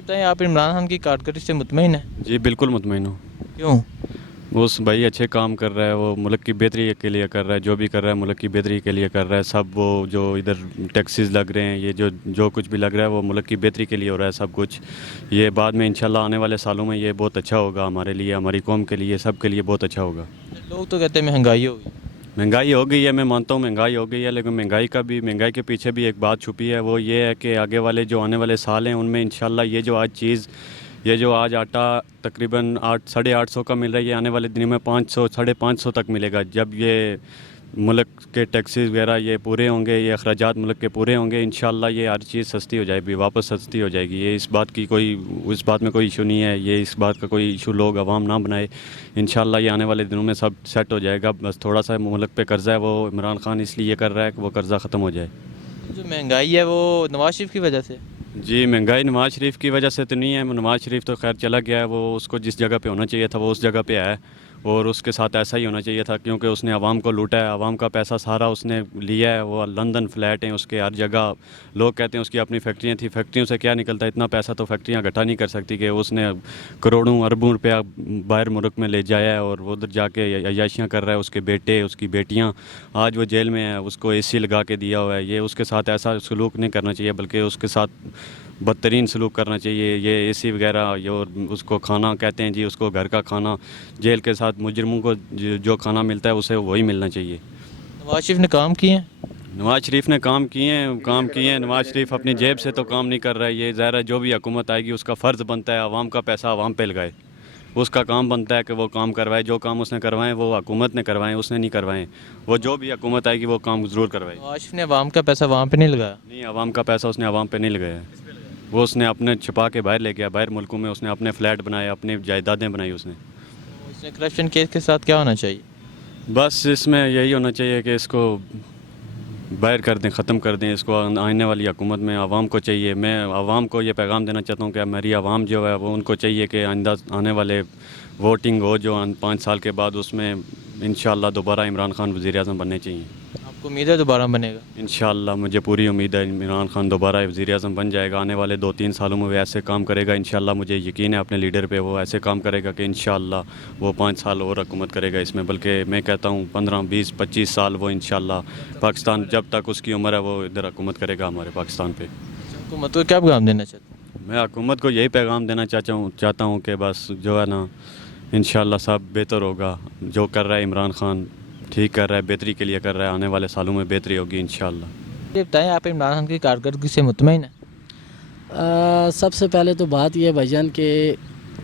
یہ بتائیں آپ عمران خان کی کارکردگی سے مطمئن ہیں؟ جی بالکل مطمئن ہوں. کیوں؟ وہ بھائی اچھے کام کر رہا ہے, وہ ملک کی بہتری کے لیے کر رہا ہے, جو بھی کر رہا ہے ملک کی بہتری کے لیے کر رہا ہے. سب وہ جو ادھر ٹیکسیز لگ رہے ہیں, یہ جو کچھ بھی لگ رہا ہے وہ ملک کی بہتری کے لیے ہو رہا ہے سب کچھ. یہ بعد میں انشاءاللہ آنے والے سالوں میں یہ بہت اچھا ہوگا ہمارے لیے, ہماری قوم کے لیے, سب کے لیے بہت اچھا ہوگا. لوگ تو کہتے ہیں مہنگائی ہوگی. مہنگائی ہو گئی ہے, میں مانتا ہوں مہنگائی ہو گئی ہے, لیکن مہنگائی کے پیچھے بھی ایک بات چھپی ہے. وہ یہ ہے کہ آگے والے جو آنے والے سال ہیں ان میں انشاءاللہ یہ جو آج آٹا تقریباً 800-850 کا مل رہا ہے, یہ آنے والے دنوں میں 500-550 تک ملے گا. جب یہ ملک کے ٹیکسیز وغیرہ یہ پورے ہوں گے, یہ اخراجات ملک کے پورے ہوں گے, انشاءاللہ یہ ہر چیز سستی ہو جائے گی, واپس سستی ہو جائے گی. یہ اس بات میں کوئی ایشو نہیں ہے, یہ اس بات کا کوئی ایشو لوگ عوام نہ بنائے. انشاءاللہ یہ آنے والے دنوں میں سب سیٹ ہو جائے گا. بس تھوڑا سا ملک پہ قرضہ ہے, وہ عمران خان اس لیے کر رہا ہے کہ وہ قرضہ ختم ہو جائے. جو مہنگائی ہے وہ نواز شریف کی وجہ سے؟ جی مہنگائی نواز شریف کی وجہ سے تو نہیں ہے. نواز شریف تو خیر چلا گیا ہے, وہ اس کو جس جگہ پہ ہونا چاہیے تھا وہ اس جگہ پہ ہے, اور اس کے ساتھ ایسا ہی ہونا چاہیے تھا, کیونکہ اس نے عوام کو لوٹا ہے, عوام کا پیسہ سارا اس نے لیا ہے. وہ لندن فلیٹ ہیں اس کے ہر جگہ. لوگ کہتے ہیں اس کی اپنی فیکٹریاں تھیں, فیکٹریوں سے کیا نکلتا ہے, اتنا پیسہ تو فیکٹریاں اکٹھا نہیں کر سکتی کہ اس نے کروڑوں اربوں روپیہ باہر ملک میں لے جایا ہے اور وہ ادھر جا کے عیاشیاں کر رہا ہے. اس کے بیٹے, اس کی بیٹیاں آج وہ جیل میں ہیں, اس کو اے سی لگا کے دیا ہوا ہے. یہ اس کے ساتھ ایسا سلوک نہیں کرنا چاہیے, بلکہ اس کے ساتھ بدترین سلوک کرنا چاہیے. یہ اے سی وغیرہ اور اس کو کھانا کہتے ہیں جی, اس کو گھر کا کھانا, جیل کے ساتھ مجرموں کو جو کھانا ملتا ہے اسے وہی ملنا چاہیے. نواز شریف نے کام کیے ہیں؟ نواز شریف نے کام کیے ہیں. نواز شریف اپنی جیب سے تو کام نہیں کر رہا ہے. یہ ظاہر ہے جو بھی حکومت آئے گی اس کا فرض بنتا ہے عوام کا پیسہ عوام پہ لگائے. اس کا کام بنتا ہے کہ وہ کام کروائے. جو کام اس نے کروائے وہ حکومت نے کروائے, اس نے نہیں کروائے. وہ جو بھی حکومت آئے گی وہ کام ضرور کروائے. نواز شریف نے عوام کا پیسہ وہاں پہ نہیں لگایا؟ نہیں, عوام کا پیسہ اس نے عوام پہ نہیں لگایا. وہ اس نے اپنے چھپا کے باہر لے گیا, باہر ملکوں میں اس نے اپنے فلیٹ بنائے, اپنی جائیدادیں بنائی. اس نے کرپشن کیس کے ساتھ کیا ہونا چاہیے؟ بس اس میں یہی ہونا چاہیے کہ اس کو باہر کر دیں, ختم کر دیں. اس کو آنے والی حکومت میں عوام کو چاہیے, میں عوام کو یہ پیغام دینا چاہتا ہوں کہ میری عوام جو ہے وہ ان کو چاہیے کہ آئندہ آنے والے ووٹنگ ہو جو 5 سال کے بعد, اس میں انشاءاللہ دوبارہ عمران خان وزیر اعظم بننے چاہیے. آپ کو امید ہے دوبارہ بنے گا؟ انشاءاللہ مجھے پوری امید ہے عمران خان دوبارہ وزیر اعظم بن جائے گا. آنے والے 2-3 سالوں میں وہ ایسے کام کرے گا انشاءاللہ, مجھے یقین ہے اپنے لیڈر پہ, وہ ایسے کام کرے گا کہ انشاءاللہ وہ 5 سال اور حکومت کرے گا اس میں. بلکہ میں کہتا ہوں 15-20-25 سال وہ انشاءاللہ پاکستان, جب تک اس کی عمر ہے وہ ادھر حکومت کرے گا ہمارے پاکستان پہ. حکومت کو کیا پیغام دینا چاہتے ہیں؟ میں حکومت کو یہی پیغام دینا چاہتا ہوں کہ بس جو ہے نا انشاءاللہ سب بہتر ہوگا. جو کر رہا ہے عمران خان ٹھیک کر رہا ہے, بہتری کے لیے کر رہا ہے. آنے والے سالوں میں بہتری ہوگی انشاءاللہ. یہ بتائیں آپ عمران خان کی کارکردگی سے مطمئن ہیں؟ سب سے پہلے تو بات یہ ہے بھائی جان کہ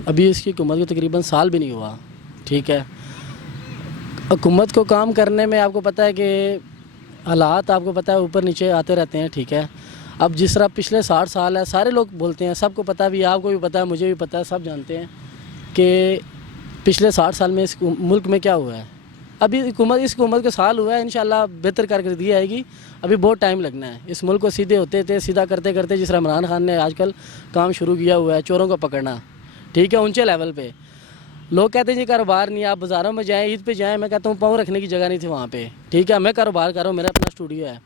ابھی اس کی حکومت کو تقریباً سال بھی نہیں ہوا, ٹھیک ہے. حکومت کو کام کرنے میں آپ کو پتہ ہے کہ حالات آپ کو پتہ ہے اوپر نیچے آتے رہتے ہیں, ٹھیک ہے. اب جس طرح پچھلے 60 سال ہے, سارے لوگ بولتے ہیں, سب کو پتہ بھی, آپ کو بھی پتہ ہے, مجھے بھی پتہ ہے, سب جانتے ہیں کہ پچھلے 60 سال میں اس ملک میں کیا ہوا ہے. ابھی اس حکومت کا سال ہوا ہے, انشاءاللہ بہتر کارکردگی آئے گی. ابھی بہت ٹائم لگنا ہے. اس ملک کو سیدھے ہوتے تھے, سیدھا کرتے کرتے جس طرح عمران خان نے آج کل کام شروع کیا ہوا ہے, چوروں کو پکڑنا, ٹھیک ہے, اونچے لیول پہ. لوگ کہتے ہیں جی کاروبار نہیں, آپ بازاروں میں جائیں, عید پہ جائیں, میں کہتا ہوں پاؤں رکھنے کی جگہ نہیں تھی وہاں پہ, ٹھیک ہے. میں کاروبار کر رہا ہوں, میرا اپنا اسٹوڈیو ہے,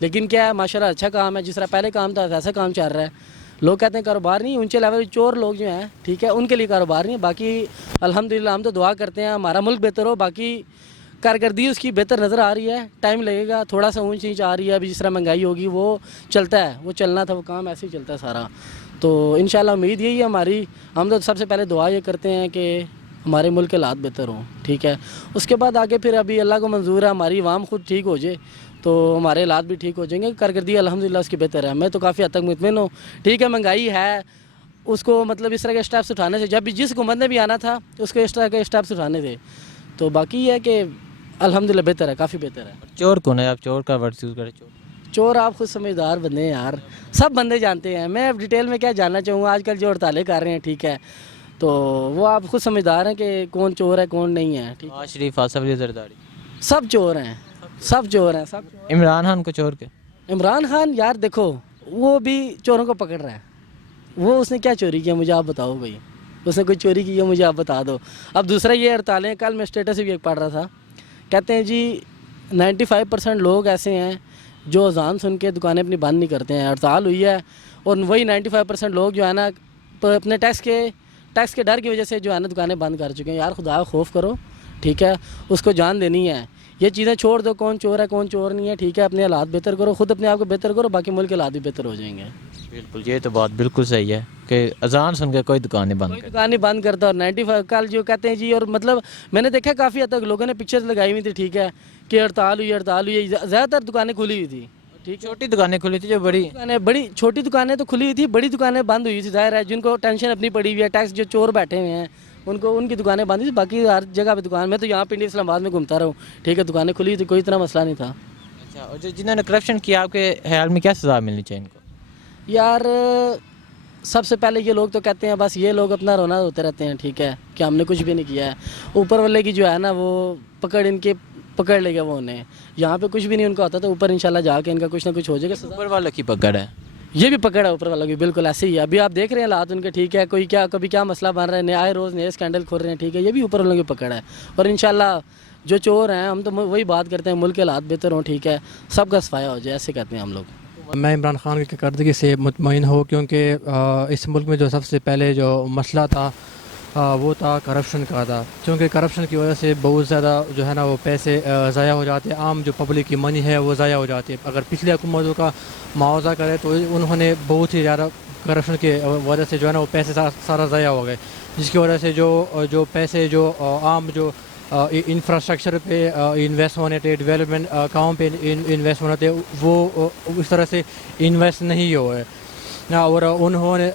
لیکن کیا ہے ماشاءاللہ اچھا کام ہے. جس طرح پہلے کام تھا ویسا کام چل رہا ہے. لوگ کہتے ہیں کاروبار نہیں, اونچے لیول چور لوگ جو ہیں, ٹھیک ہے, ان کے لیے کاروبار نہیں. باقی الحمدللہ ہم تو دعا کرتے ہیں ہمارا ملک بہتر ہو. باقی کارکردگی اس کی بہتر نظر آ رہی ہے, ٹائم لگے گا, تھوڑا سا اونچ نیچ آ رہی ہے. ابھی جس طرح مہنگائی ہوگی وہ چلتا ہے, وہ چلنا تھا, وہ کام ایسے ہی چلتا ہے سارا. تو انشاءاللہ امید یہی ہے ہماری. ہم تو سب سے پہلے دعا یہ کرتے ہیں کہ ہمارے ملک کے حالات بہتر ہوں, ٹھیک ہے. اس کے بعد آگے پھر ابھی اللہ کو منظور ہے ہماری عوام خود ٹھیک ہو جائے تو ہمارے حالات بھی ٹھیک ہو جائیں گے. کارکردگی الحمدللہ اس کی بہتر ہے. میں تو کافی حد تک مطمئن ہوں, ٹھیک ہے. مہنگائی ہے, اس کو مطلب اس طرح کے اسٹیپس اٹھانے سے, جب بھی جس حکومت نے بھی آنا تھا اس کو اس طرح کے اسٹیپس اٹھانے تھے. تو باقی یہ ہے کہ الحمدللہ بہتر ہے, کافی بہتر ہے. چور کون ہے؟ آپ چور کا ورڈ یوز کریں. چور آپ خود سمجھدار بندے ہیں یار, سب بندے جانتے ہیں. میں ڈیٹیل میں کیا جاننا چاہوں گا, آج کل جو ہڑتالیں کر رہے ہیں, ٹھیک ہے, تو وہ آپ خود سمجھدار ہیں کہ کون چور ہے کون نہیں ہے. نواز شریف, آصف علی زرداری, سب چور ہیں, سب چور ہیں, سب. عمران خان کو چور کے؟ عمران خان یار دیکھو وہ بھی چوروں کو پکڑ رہا ہے. وہ اس نے کیا چوری کیا مجھے آپ بتاؤ بھائی, اس نے کوئی چوری کی ہے مجھے آپ بتا دو. اب دوسرا یہ ہڑتالیں, کل میں اسٹیٹس بھی ایک پڑھ رہا تھا, کہتے ہیں جی 95% لوگ ایسے ہیں جو اذان سن کے دکانیں اپنی بند نہیں کرتے ہیں. ہڑتال ہوئی ہے اور وہی 95% لوگ جو ہے نا आप अपने टैक्स के डर की वजह से जो है ना दुकानें बंद कर चुके हैं। यार खुदा का खौफ करो, ठीक है, उसको जान देनी है। ये चीज़ें छोड़ दो, कौन चोर है कौन चोर नहीं है, ठीक है, अपने हालात बेहतर करो, खुद अपने आप को बेहतर करो, बाकी मुल्क के हालात भी बेहतर हो जाएंगे। बिल्कुल, ये तो बात बिल्कुल सही है कि अजान सुन के कोई दुकानें बंद कोई कर। दुकान नहीं बंद करता। और 95 कल जो कहते हैं जी, और मतलब मैंने देखा काफ़ी हद तक लोगों ने पिक्चर्स लगाई हुई थी, ठीक है, कि हड़ताल हुई, ज़्यादातर दुकानें खुली हुई थी, ठीक है। छोटी दुकानें खुली थी, जो बड़ी छोटी दुकानें तो खुली हुई थी, बड़ी दुकानें बंद हुई थी। ज़ाहिर है जिनको टेंशन अपनी पड़ी हुई है, टैक्स जो चोर बैठे हुए हैं उनको, उनकी दुकानें बंद थी। बाकी हर जगह पे दुकान, मैं तो यहाँ पिंडी इस्लामाबाद में घूमता रहा हूँ, ठीक है, दुकानें खुली थी, कोई इतना मसला नहीं था। अच्छा, और जो जिन्होंने करप्शन किया, आपके ख्याल में क्या सज़ा मिलनी चाहिए इनको? यार सबसे पहले ये लोग तो कहते हैं बस ये लोग अपना रोना रोते रहते हैं, ठीक है, कि हमने कुछ भी नहीं किया है। ऊपर वाले की जो है ना वो पकड़ लेगा वो उन्हें। यहाँ पे कुछ भी नहीं उनका होता, तो ऊपर इंशाल्लाह जाके इनका कुछ ना कुछ हो जाएगा। ऊपर वाले की पकड़ है, ये भी पकड़ है ऊपर वाला की, बिल्कुल ऐसे ही है। अभी आप देख रहे हैं हालात उनके, ठीक है, कोई क्या कभी क्या मसला बन रहा है, आए रोज़ नए स्कैंडल खोल रहे हैं, ठीक है, ये भी ऊपर वालों की पकड़ है। और इंशाल्लाह जो चोर हैं, हम तो वही बात करते हैं, मुल्क के हालात बेहतर हों, ठीक है, सबका सफाया हो जाए, ऐसे कहते हैं हम लोग। मैं इमरान खान की कारकर्दगी से मुतमईन हूँ, क्योंकि इस मुल्क में जो सबसे पहले जो मसला था वो था करप्शन का था। क्योंकि करप्शन की वजह से बहुत ज़्यादा जो है ना वो पैसे ज़ाया हो जाते हैं, आम जो पब्लिक की मनी है वो ज़ाया हो जाती है। अगर पिछली हुकूमतों का मुआवजा करे तो उन्होंने बहुत ही ज़्यादा करप्शन की वजह से जो है ना वो पैसे सारा ज़ाया हो गए, जिसकी वजह से जो पैसे जो आम जो इंफ्रास्ट्रक्चर पे इन्वेस्ट होने थे, डेवलपमेंट काम पे इन्वेस्ट होने थे, वो उस तरह से इन्वेस्ट नहीं हुए। और उन्होंने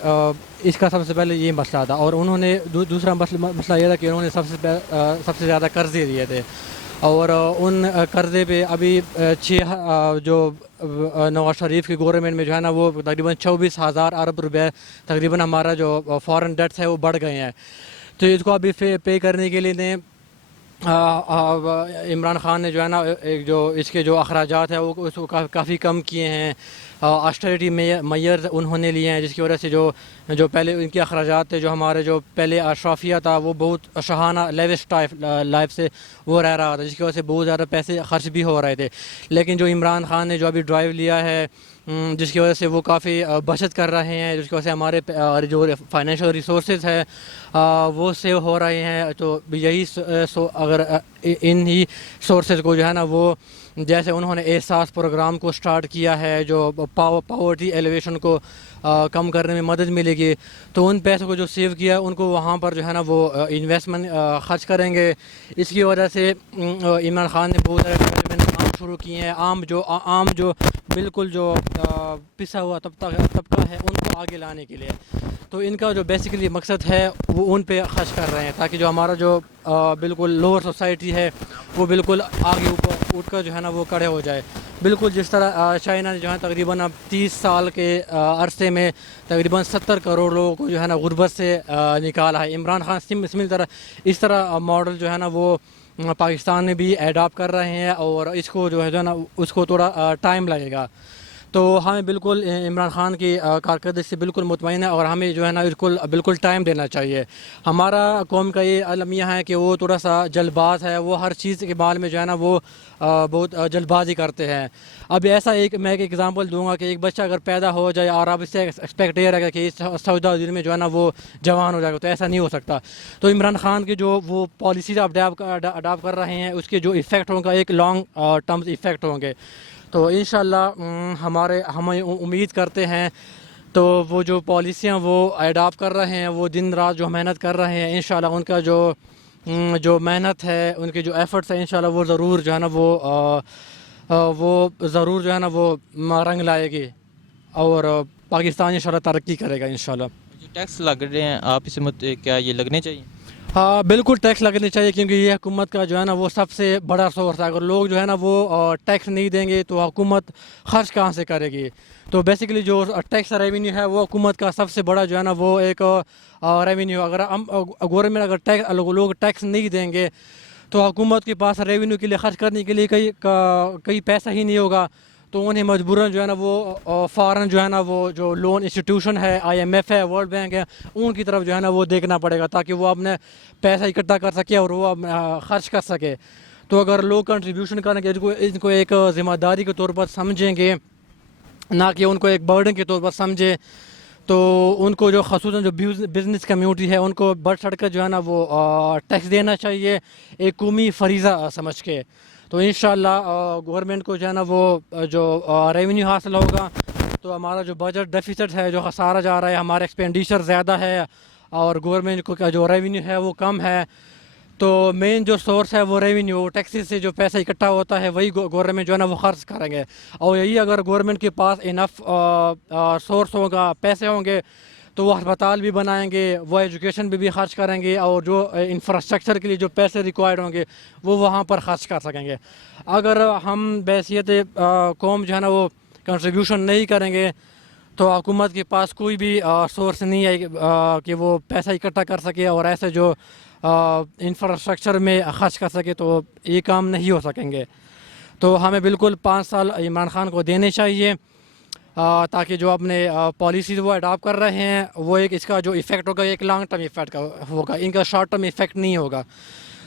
इसका सबसे पहले ये मसला था। और उन्होंने दूसरा मसला ये था कि उन्होंने सबसे ज़्यादा कर्ज़े दिए थे, और उन कर्ज़े पे अभी जो नवाज शरीफ की गवर्नमेंट में जो है ना वो तकरीबन 24,000 अरब रुपए तकरीबन हमारा जो फॉरेन डेट्स है वो बढ़ गए हैं। तो इसको अभी पे करने के लिए इमरान खान ने जो है ना एक जो इसके जो अखराजात है वो उसको काफ़ी कम किए हैं। ऑस्टेरिटी मेयर्स उन्होंने लिए हैं, जिसकी वजह से जो पहले इनके अखराजात थे, जो हमारे जो पहले अशराफिया था वो बहुत शहाना लेविश टाइप लाइफ से वो रह रहा था, जिसकी वजह से बहुत ज़्यादा पैसे खर्च भी हो रहे थे। लेकिन जो इमरान खान ने जो अभी ड्राइव लिया है, जिसकी वजह से वो काफ़ी बचत कर रहे हैं, जिसकी वजह से हमारे जो फाइनेंशियल रिसोर्सेज है वो सेव हो रहे हैं। तो यही अगर इन ही सोर्सेज को जो है ना वो जैसे उन्होंने एहसास प्रोग्राम को स्टार्ट किया है, जो पावर्टी एलिवेशन को कम करने में मदद मिलेगी, तो उन पैसों को जो सेव किया उनको वहाँ पर जो है ना वो इन्वेस्टमेंट खर्च करेंगे। इसकी वजह से इमरान खान ने बहुत सारे डेवलपमेंट काम शुरू किए हैं। आम जो बिल्कुल जो पिसा हुआ तबका है उनको आगे लाने के लिए। तो इनका जो बेसिकली मकसद है वो उन पे खर्च कर रहे हैं, ताकि जो हमारा जो बिल्कुल लोअर सोसाइटी है वो बिल्कुल आगे ऊपर उठकर जो है ना वो खड़े हो जाए। बिल्कुल जिस तरह चाइना ने जो है तकरीबन अब 30 साल के अरसे में तकरीबन 70 करोड़ लोगों को जो है ना गुर्बत से निकाला है। इमरान खान इस तरह मॉडल जो है ना वो पाकिस्तान में भी एडॉप्ट कर रहे हैं, और इसको जो है ना उसको थोड़ा टाइम लगेगा। तो हमें बिल्कुल इमरान खान की कारकर्दगी से बिल्कुल मुतमईन है, और हमें जो है ना बिल्कुल टाइम देना चाहिए। हमारा कौम का ये अलमिया है कि वो थोड़ा सा जल्दबाज है, वो हर चीज़ के बारे में जो है ना वो बहुत जल्दबाजी करते हैं। अब ऐसा मैं एक एग्ज़ाम्पल दूंगा कि एक बच्चा अगर पैदा हो जाए और आप इससे एक्सपेक्ट ये रहेगा कि इस 14 दिन में जो है ना वो जवान हो जाएगा, तो ऐसा नहीं हो सकता। तो इमरान खान की जो वो पॉलिसीज अडाप्ट कर रहे हैं उसके जो इफ़ेक्ट होंगे एक लॉन्ग टर्म्स इफ़ेक्ट होंगे। तो इंशाल्लाह हम उम्मीद करते हैं तो वो जो पॉलिसियाँ वो अडॉप्ट कर रहे हैं, वो दिन रात जो मेहनत कर रहे हैं, इंशाल्लाह उनका जो मेहनत है, उनके जो एफ़र्ट्स हैं, इंशाल्लाह वो ज़रूर जो है ना वो ज़रूर जो है ना वो रंग लाएगी, और पाकिस्तान इंशाल्लाह तरक्की करेगा इंशाल्लाह। जो टैक्स लग रहे हैं आप इससे क्या ये लगने चाहिए? हाँ बिल्कुल टैक्स लगने चाहिए, क्योंकि ये हुकूमत का जो है ना वो सबसे बड़ा सोर्स है। अगर लोग जो है ना वो टैक्स नहीं देंगे तो हुकूमत खर्च कहाँ से करेगी। तो बेसिकली जो टैक्स रेवेन्यू है वो हुकूमत का सबसे बड़ा जो है ना वो एक रेवेन्यू। अगर हम गवर्नमेंट अगर लोग टैक्स नहीं देंगे तो हुकूमत के पास रेवेन्यू के लिए खर्च करने के लिए कहीं पैसा ही नहीं होगा। तो उन्हें मजबूरन जो है ना वो फ़ॉरेन जो है ना वो जो लोन इंस्टीट्यूशन है, IMF है, वर्ल्ड बैंक है, उनकी तरफ जो है ना वो देखना पड़ेगा, ताकि वो अपने पैसा इकट्ठा कर सके और वो खर्च कर सके। तो अगर लोग कंट्रीब्यूशन करेंगे, इनको एक ज़िम्मेदारी के तौर पर समझेंगे, ना कि उनको एक बर्डन के तौर पर समझे, تو ان کو جو خصوصاً جو بزنس کمیونٹی ہے ان کو بڑھ چڑھ کر جو ہے نا وہ ٹیکس دینا چاہیے ایک قومی فریضہ سمجھ کے. تو انشاءاللہ گورنمنٹ کو جو ہے نا وہ جو ریونیو حاصل ہوگا تو ہمارا جو بجٹ ڈیفیسٹ ہے جو خسارہ جا رہا ہے ہمارا ایکسپینڈیچر زیادہ ہے اور گورنمنٹ کو کا جو ریونیو ہے وہ کم ہے. تو مین جو سورس ہے وہ ریونیو ٹیکسز سے جو پیسہ اکٹھا ہوتا ہے وہی گورنمنٹ جو ہے نا وہ خرچ کریں گے. اور یہی اگر گورنمنٹ کے پاس انف سورس ہوگا پیسے ہوں گے تو وہ ہسپتال بھی بنائیں گے وہ ایجوکیشن بھی خرچ کریں گے اور جو انفراسٹرکچر کے لیے جو پیسے ریکوائرڈ ہوں گے وہ وہاں پر خرچ کر سکیں گے. اگر ہم بحیثیت قوم جو ہے نا وہ کنٹریبیوشن نہیں کریں گے تو حکومت کے پاس کوئی بھی سورس نہیں ہے کہ وہ پیسہ اکٹھا کر سکے اور ایسے جو انفراسٹرکچر میں خرچ کر سکے تو یہ کام نہیں ہو سکیں گے. تو ہمیں بالکل 5 سال عمران خان کو دینے چاہیے تاکہ جو اپنے پالیسیز وہ اڈاپٹ کر رہے ہیں وہ ایک اس کا جو ایفیکٹ ہوگا ایک لانگ ٹرم ایفیکٹ ہوگا ان کا شارٹ ٹرم ایفیکٹ نہیں ہوگا.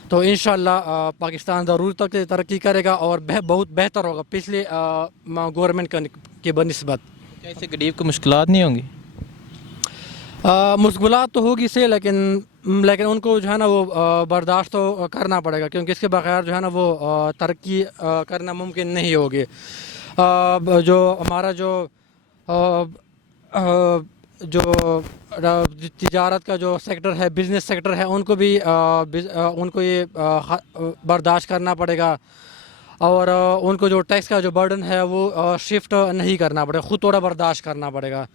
تو انشاءاللہ پاکستان ضرور تک ترقی کرے گا اور بہت بہتر ہوگا پچھلے گورنمنٹ کے بنسبت. کیا اس سے غریب کو مشکلات نہیں ہوں گی؟ مشکلات تو ہوگی سے لیکن ان کو جو ہے نا وہ برداشت تو کرنا پڑے گا کیونکہ اس کے بغیر جو ہے نا وہ ترقی کرنا ممکن نہیں ہوگی. جو ہمارا جو تجارت کا جو سیکٹر ہے بزنس سیکٹر ہے ان کو بھی ان کو یہ برداشت کرنا پڑے گا اور ان کو جو ٹیکس کا جو برڈن ہے وہ شفٹ نہیں کرنا پڑے گا خود تھوڑا برداشت کرنا پڑے گا.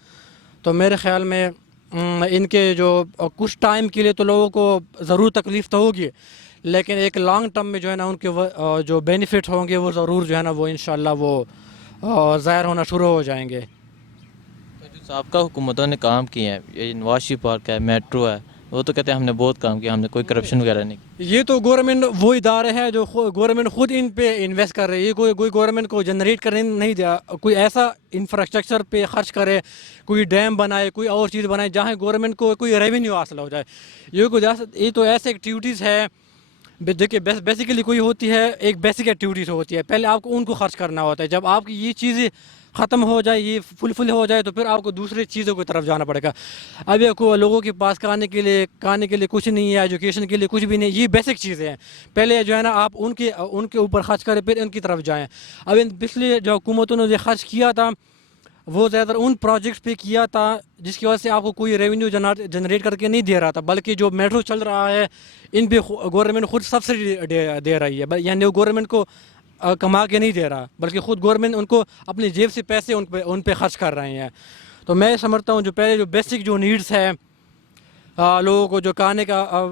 تو میرے خیال میں ان کے جو کچھ ٹائم کے لیے تو لوگوں کو ضرور تکلیف تو ہوگی لیکن ایک لانگ ٹرم میں جو ہے نا ان کے جو بینیفٹ ہوں گے وہ ضرور جو ہے نا وہ انشاءاللہ وہ ظاہر ہونا شروع ہو جائیں گے. جو سابقہ حکومتوں نے کام کیے ہیں یہ نواز شریف پارک ہے میٹرو ہے وہ تو کہتے ہیں ہم نے بہت کام کیا ہم نے کوئی کرپشن وغیرہ نہیں کی. یہ تو گورنمنٹ وہ ادارے ہیں جو گورنمنٹ خود ان پہ انویسٹ کر رہی ہے. کوئی گورنمنٹ کو جنریٹ کرنے نہیں دیا کوئی ایسا انفراسٹرکچر پہ خرچ کرے کوئی ڈیم بنائے کوئی اور چیز بنائے جہاں گورنمنٹ کو کوئی ریونیو حاصل ہو جائے. یہ تو ایسے ایکٹیویٹیز ہے دیکھیے بیسیکلی کوئی ہوتی ہے ایک بیسک ایکٹیویٹیز ہوتی ہے پہلے آپ کو ان کو خرچ کرنا ہوتا ہے. جب آپ کی یہ چیزیں ختم ہو جائے یہ فل ہو جائے تو پھر آپ کو دوسری چیزوں کی طرف جانا پڑے گا. ابھی کو لوگوں کے پاس کھانے کے لیے کچھ نہیں ہے ایجوکیشن کے لیے کچھ بھی نہیں یہ بیسک چیزیں ہیں. پہلے جو ہے نا آپ ان کے اوپر خرچ کریں پھر ان کی طرف جائیں. اب پچھلے جو حکومتوں نے جو خرچ کیا تھا وہ زیادہ تر ان پروجیکٹس پہ کیا تھا جس کی وجہ سے آپ کو کوئی ریونیو جنریٹ کر کے نہیں دے رہا تھا بلکہ جو میٹرو چل رہا ہے ان پہ گورنمنٹ خود سبسڈی دے رہی ہے یعنی وہ گورنمنٹ کو کما کے نہیں دے رہا بلکہ خود گورنمنٹ ان کو اپنی جیب سے پیسے ان پہ خرچ کر رہے ہیں. تو میں سمجھتا ہوں جو پہلے جو بیسک جو نیڈس ہے لوگوں کو جو کھانے کا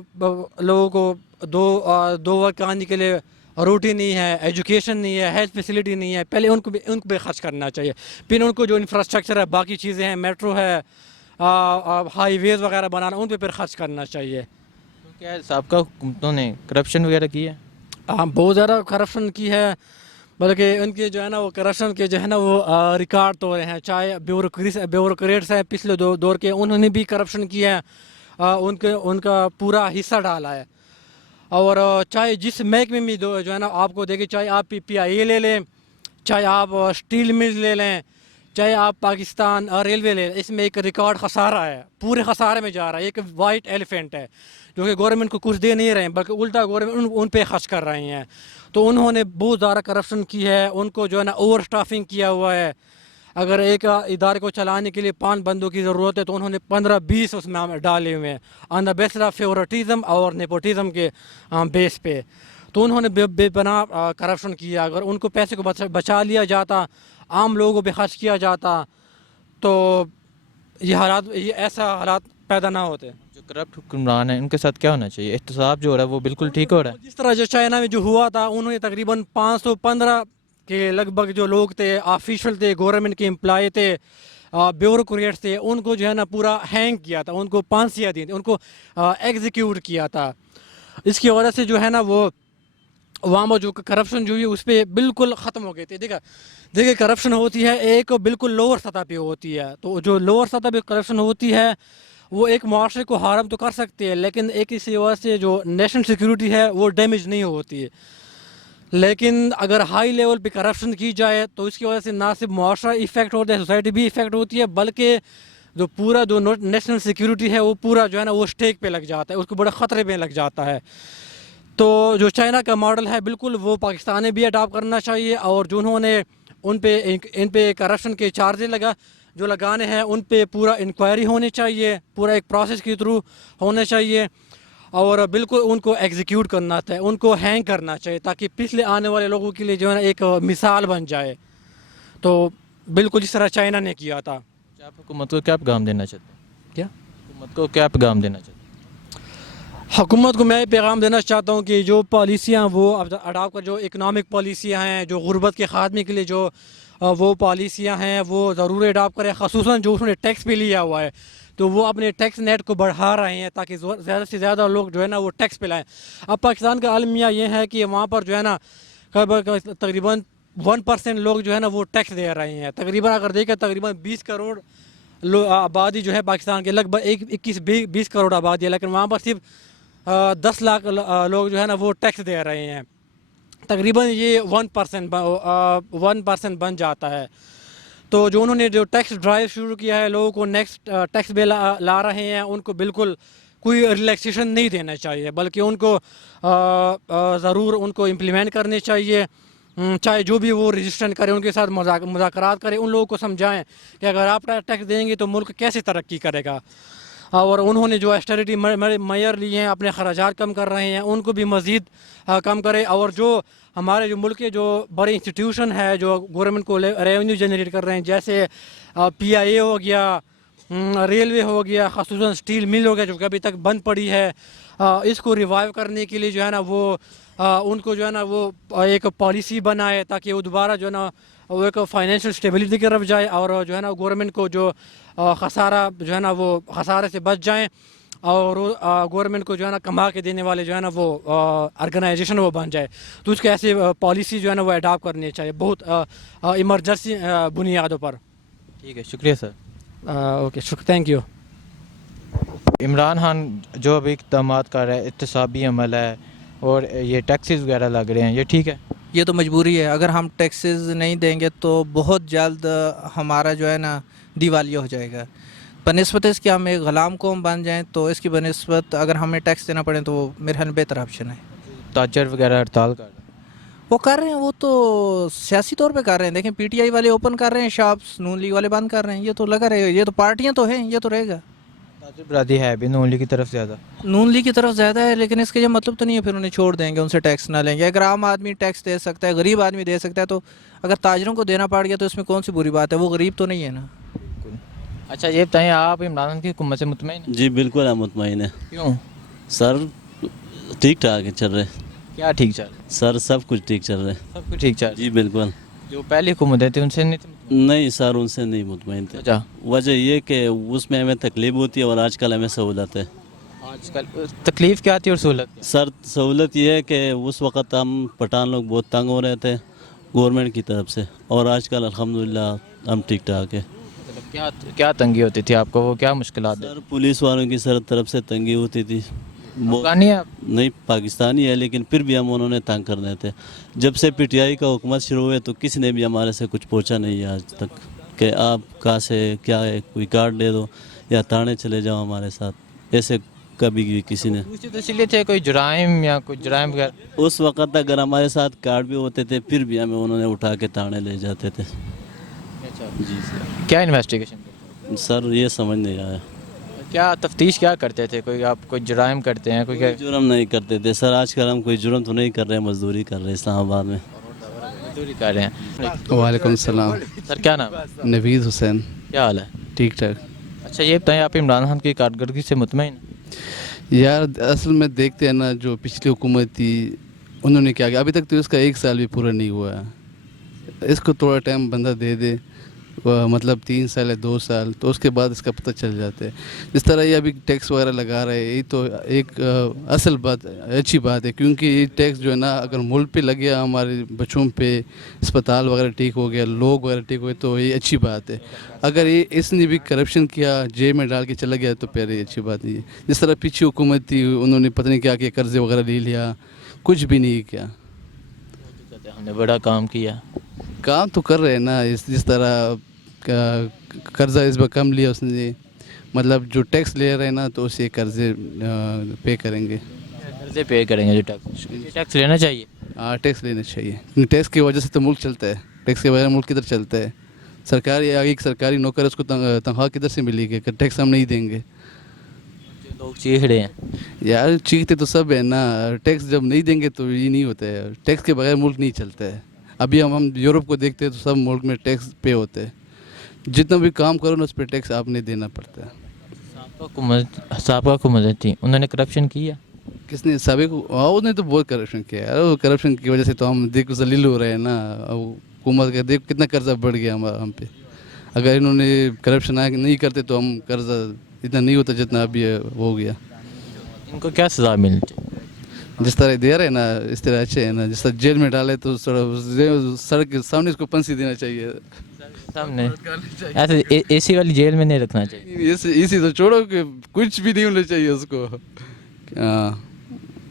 لوگوں کو دو وقت کھانے کے لیے روٹی نہیں ہے ایجوکیشن نہیں ہے ہیلتھ فیسلٹی نہیں ہے پہلے ان پہ خرچ کرنا چاہیے. پھر ان کو جو انفراسٹرکچر ہے باقی چیزیں ہیں میٹرو ہے ہائی ویز وغیرہ بنانا ان پہ پھر خرچ کرنا چاہیے. کیا سابقہ حکومتوں نے کرپشن وغیرہ کی ہے؟ بہت زیادہ کرپشن کی ہے بلکہ ان کے جو ہے نا وہ کرپشن کے جو ہے نا وہ ریکارڈ تو رہے ہیں. چاہے بیوروکریٹس ہیں پچھلے دور کے انہوں نے بھی کرپشن کیا ہے ان کا پورا حصہ ڈالا ہے. اور چاہے جس محکمے میں جو ہے نا آپ کو دیکھیں چاہے آپ PIA لے لیں چاہے آپ اسٹیل مل لے لیں چاہے آپ پاکستان ریلوے لے لیں اس میں ایک ریکارڈ خسارہ ہے پورے خسارے میں جا رہا ہے. ایک وائٹ ایلیفینٹ ہے جو کہ گورنمنٹ کو کچھ دے نہیں رہے ہیں بلکہ الٹا گورنمنٹ ان پہ خرچ کر رہے ہیں. تو انہوں نے بہت زیادہ کرپشن کی ہے ان کو جو ہے نا اوور اسٹافنگ کیا ہوا ہے. اگر ایک ادارے کو چلانے کے لیے 5 بندوں کی ضرورت ہے تو انہوں نے 15-20 اس میں ڈالے ہوئے ہیں آن دا بیس آف فیورٹزم اور نیپوٹزم کے بیس پہ. تو انہوں نے بے پناہ کرپشن کیا. اگر ان کو پیسے کو بچا لیا جاتا عام لوگوں پہ خرچ کیا جاتا تو یہ ایسا حالات پیدا نہ ہوتے. جو کرپٹ حکمران ہیں ان کے ساتھ کیا ہونا چاہیے؟ احتساب جو ہو رہا ہے وہ بالکل ٹھیک ہو رہا ہے؟ جس طرح جو چائنا میں جو ہوا تھا انہوں نے تقریباً 515 کے لگ بھگ جو لوگ تھے آفیشل تھے گورنمنٹ کے امپلائی تھے بیوروکریٹس تھے ان کو جو ہے نا پورا ہینگ کیا تھا ان کو پھانسیاں دی تھیں ان کو ایگزیکیوٹ کیا تھا. اس کی وجہ سے جو ہے نا وہ وہاں جو کرپشن جو ہے اس پہ بالکل ختم ہو گئے تھے. دیکھیں کرپشن ہوتی ہے ایک بالکل لوور سطح پہ ہوتی ہے. تو جو لوور سطح پہ کرپشن ہوتی ہے وہ ایک معاشرے کو ہارم تو کر سکتی ہے لیکن ایک اسی وجہ سے جو نیشنل سیکیورٹی ہے وہ ڈیمیج نہیں ہوتی ہے. لیکن اگر ہائی لیول پہ کرپشن کی جائے تو اس کی وجہ سے نہ صرف معاشرہ ایفیکٹ ہوتا ہے سوسائٹی بھی ایفیکٹ ہوتی ہے بلکہ जो पूरा जो नेशनल सिक्योरिटी है वो पूरा जो है ना वो स्टेक पे लग जाता है, उसको बड़ा ख़तरे में लग जाता है। तो जो चाइना का मॉडल है बिल्कुल वो पाकिस्तान ने भी अडॉप्ट करना चाहिए, और जो उन्होंने इन पे करप्शन के चार्जेस जो लगाने हैं उन पे पूरा इंक्वायरी होनी चाहिए, पूरा एक प्रोसेस के थ्रू होना चाहिए, और बिल्कुल उनको एग्जीक्यूट करना चाहिए, उनको हैंग करना चाहिए, ताकि पिछले आने वाले लोगों के लिए जो है ना एक मिसाल बन जाए। तो बिल्कुल जिस तरह चाइना ने किया था। आप हुकूमत को क्या पैगाम देना चाहते हैं? क्या हुकूमत को क्या पैगाम देना चाहते हैं? हुकूमत को मैं पैगाम देना चाहता हूँ कि जो पॉलिसियाँ वो अडॉप्ट कर, जो इकनॉमिक पॉलिसियाँ हैं, जो गुर्बत के ख़ात्मे के लिए जो वो पॉलिसियाँ हैं वो ज़रूर अडॉप्ट करें, ख़ुसूसन जो उसने टैक्स पे लिया हुआ है तो वो अपने टैक्स नेट को बढ़ा रहे हैं ताकि ज़्यादा से ज़्यादा लोग जो है ना वो टैक्स पे लाएँ। अब पाकिस्तान का अलमिया ये है कि वहाँ पर जो है ना तकरीबन 1% लोग जो है ना वो टैक्स दे रहे हैं। तकरीबन अगर देखें तकरीबन 20 करोड़ आबादी जो है पाकिस्तान के, लगभग 21-20 करोड़ आबादी है, लेकिन वहाँ पर सिर्फ 10 लाख लोग जो है ना वो टैक्स दे रहे हैं। तकरीबन ये 1% बन जाता है। तो जो उन्होंने जो टैक्स ड्राइव शुरू किया है, लोगों को नेक्स्ट टैक्स बिल ला रहे हैं, उनको बिल्कुल कोई रिलैक्सेशन नहीं देना चाहिए, बल्कि उनको ज़रूर उनको इम्प्लीमेंट करने चाहिए। चाहे जो भी वो रजिस्ट्रेशन करें, उनके साथ मुज़ाकरात करें, उन लोगों को समझाएं कि अगर आप टैक्स देंगे तो मुल्क कैसे तरक्की करेगा। और उन्होंने जो ऑस्टेरिटी मेजर लिए हैं, अपने खर्चात कम कर रहे हैं, उनको भी मज़ीद कम करें। और जो हमारे जो मुल्क के जो बड़े इंस्टीट्यूशन है जो गवर्नमेंट को रेवेन्यू जनरेट कर रहे हैं, जैसे PIA हो गया, रेलवे हो गया, ख़ुसूसन स्टील मिल हो गया जो कि अभी तक बंद पड़ी है, इसको रिवाइव करने के लिए जो है ना वो उनको जो है ना वो एक पॉलिसी बनाए ताकि वो दोबारा जो है ना वो एक फाइनेंशियल स्टेबिलिटी की तरफ जाए, और जो है ना गवर्नमेंट को जो खसारा जो है ना वो खसारे से बच जाएं, और गवर्नमेंट को जो है ना कमा के देने वाले जो है ना वो ऑर्गेनाइजेशन वो बन जाए। तो उसके ऐसे पॉलिसी जो है ना वो अडॉप्ट करनी चाहिए बहुत इमरजेंसी बुनियादों पर। ठीक है, शुक्रिया sir. Okay, thank you. Imran Khan जो अभी इक़दामात कर रहा है, इत्तेसाबी अमल है और ये टैक्सेस वगैरह लग रहे हैं, ये ठीक है? ये तो मजबूरी है। अगर हम टैक्सेस नहीं देंगे तो बहुत जल्द हमारा जो है ना दिवालिया हो जाएगा। बनिस्बत इसके हम एक ग़ुलाम कौम बन जाएं, तो इसकी बनिस्बत अगर हमें टैक्स देना पड़े तो मेरे ख्याल में बेहतर ऑप्शन है। ताजर वगैरह हड़ताल कर रहे हैं, वो कर रहे हैं, वो तो सियासी तौर पे कर रहे हैं। देखें PTI वाले ओपन कर रहे हैं शॉप्स, नून लीग वाले बंद कर रहे हैं, ये तो लगा रहेगा। ये तो पार्टियाँ तो हैं, ये तो रहेगा। ताजर बरादरी है भी नून लीग की तरफ ज़्यादा, नून लीग की तरफ ज़्यादा है, लेकिन इसका ये मतलब तो नहीं है फिर उन्हें छोड़ देंगे, उनसे टैक्स ना लेंगे। अगर आम आदमी टैक्स दे सकता है, गरीब आदमी दे सकता है, तो अगर ताजरों को देना पड़ गया तो इसमें कौन सी बुरी बात है? वो गरीब तो नहीं है ना। अच्छा ये बताएं, आप इमरान खान की हुकूमत से मुतमईन हैं? जी बिल्कुल हम मुतमईन हैं क्यों? सर, ठीक ठाक चल रहे। क्या ठीक चल रहा है? सर सब कुछ ठीक चल रहा है। सब कुछ ठीक चल रहा जी बिल्कुल। है? जो पहली हुकूमतें थी उनसे नहीं थे? नहीं सर, उनसे नहीं मुतमईन थे। वजह? वजह ये कि उसमें हमें तकलीफ होती है और आजकल हमें सहूलत है। आजकल तकलीफ़ क्या थी और सहूलत क्या? सर सहूलत ये है कि उस वक़्त हम पठान लोग बहुत तंग हो रहे थे गवर्नमेंट की तरफ से, और आजकल अल्हम्दुलिल्लाह हम ठीक ठाक है। मतलब क्या तंगी होती थी आपको, वो क्या मुश्किलात है? सर पुलिस वालों की सर तरफ से तंगी होती थी। अफगानी है आप? नहीं, पाकिस्तानी है, लेकिन फिर भी हम उन्होंने तंग करने थे। जब से PTI का हुकूमत शुरू हुए तो किसी ने भी हमारे से कुछ पूछा नहीं है आज तक कि आप कहाँ से, क्या है, कोई कार्ड दे दो या थाने चले जाओ हमारे साथ, ऐसे कभी भी किसी ने पूछे तो इसलिए थे कोई जुराइम या कुछ जुराइम वगैरह? उस वक़्त अगर हमारे साथ कार्ड भी होते थे फिर भी हमें उन्होंने उठा के थाने ले जाते थे। अच्छा, जी सर। क्या इन्वेस्टिगेशन? सर ये समझ नहीं आया। क्या तफ्तीश क्या करते थे? कोई आप कोई जुराइम करते हैं कोई? क्या कोई जुर्म नहीं करते थे सर। आजकल हम कोई जुर्म तो नहीं कर रहे हैं, मजदूरी कर रहे हैं इस्लामाबाद में। मजदूरी कर रहे हैं। वालेकुम सलाम। सर क्या नाम है? नवीद हुसैन। क्या हाल है? ठीक ठाक। अच्छा ये बताएं, आप इमरान खान की कारकर्दगी से मुतमईन हैं? यार असल में देखते हैं ना, जो पिछली हुकूमत थी उन्होंने क्या किया, अभी तक तो इसका 1 साल भी पूरा नहीं हुआ है। इसको थोड़ा टाइम बंदा दे दे, मतलब 3 साल या 2 साल, तो उसके बाद इसका पता चल जाता है। जिस तरह ये अभी टैक्स वगैरह लगा रहे हैं, ये तो एक असल बात, अच्छी बात है, क्योंकि ये टैक्स जो है ना अगर मुल्क पे लग गया, हमारे बच्चों पे अस्पताल वगैरह ठीक हो गया, लोग वगैरह ठीक हुए, तो ये अच्छी बात है। अगर ये इसने भी करप्शन किया, जेब में डाल के चला गया, तो फिर ये अच्छी बात नहीं है। जिस तरह पीछे हुकूमत थी, उन्होंने पता नहीं क्या किया, कर्जे वगैरह ले लिया, कुछ भी नहीं किया। हमने बड़ा काम किया। काम तो कर रहे हैं ना, जिस तरह कर्ज़ा इस बार कम लिया उसने, मतलब जो टैक्स ले रहे हैं ना तो उसे कर्ज़े पे करेंगे। कर्जे पे करेंगे जो टैक्स लेना चाहिए। हाँ, टैक्स लेना चाहिए क्योंकि टैक्स की वजह से तो मुल्क चलता है, टैक्स के बगैर मुल्क किधर चलता है। सरकारी एक सरकारी नौकर उसको तनख्वाह किधर से मिलेगी अगर टैक्स हम नहीं देंगे। जो लोग चीख रहे हैं, यार चीखते तो सब है ना, टैक्स जब नहीं देंगे तो ये नहीं होता है, टैक्स के बगैर मुल्क नहीं चलता है। अभी हम यूरोप को देखते हैं तो सब मुल्क में टैक्स पे होता है, जितना भी काम करो ना उस पर टैक्स आपने देना पड़ता है। साहब हुकूमत थी, उन्होंने करप्शन किया। किसने? सभी को, उसने तो बहुत करप्शन किया है, वो करप्शन की वजह से तो हम देखो जलील हो रहे हैं ना। हुकूमत का देखो कितना कर्जा बढ़ गया हम पे। अगर इन्होंने करप्शन नहीं करते तो हम कर्जा इतना नहीं होता जितना अभी हो गया। इनको क्या सज़ा मिलनी चाहिए? जिस तरह दे रहे हैं ना इस तरह अच्छे हैं ना, जिस तरह जेल में डाले तो सड़क के सामने इसको फांसी देना चाहिए। सामने ऐसे एसी वाली जेल में नहीं रखना चाहिए। इसी तो छोड़ो कि कुछ भी नहीं होना चाहिए उसको।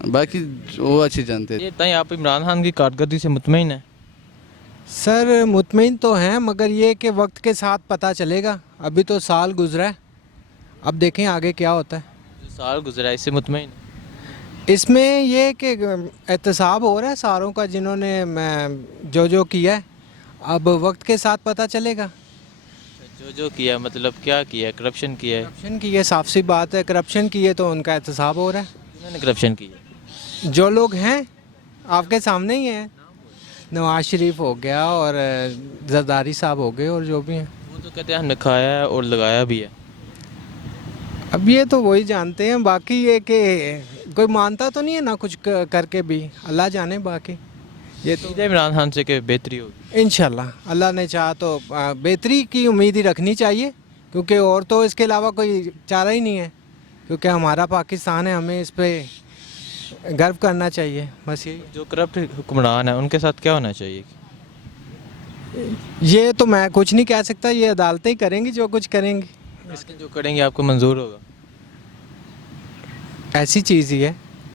बाकी वो अच्छी जानते हैं। ये बताइए, आप इमरान खान की कारकर्दगी से मुतमईन है? सर मुतमईन तो हैं, मगर ये कि वक्त के साथ पता चलेगा। अभी तो साल गुजरा है, अब देखें आगे क्या होता है। साल गुजरा है, इससे मुतमईन है? इसमें ये कि एहतसाब हो रहा है सारों का, जिन्होंने जो किया है, अब वक्त के साथ पता चलेगा। जो किया मतलब क्या किया है? करप्शन किया है? करप्शन की है, साफ सी बात है, करप्शन की है तो उनका एहतसाब हो रहा है। उन्होंने करप्शन किया? जो लोग हैं आपके सामने ही हैं, नवाज शरीफ हो गया और जरदारी साहब हो गए और जो भी हैं। वो तो कहते हैं हमने खाया है और लगाया भी है। अब ये तो वही जानते हैं, बाकी ये कि कोई मानता तो नहीं है ना कुछ करके भी, अल्लाह जाने। बाकी ये तो इमरान खान से कि बेहतरी होगी इंशाल्लाह, अल्लाह ने चाहा तो बेहतरी की उम्मीद ही रखनी चाहिए, क्योंकि और तो इसके अलावा कोई चारा ही नहीं है, क्योंकि हमारा पाकिस्तान है, हमें इस पे गर्व करना चाहिए, बस यही। जो करप्ट हुक्मरान है उनके साथ क्या होना चाहिए? ये तो मैं कुछ नहीं कह सकता, ये अदालतें ही करेंगी जो कुछ करेंगी। इसके जो करेंगे आपको मंजूर होगा? ऐसी चीज़ ही है।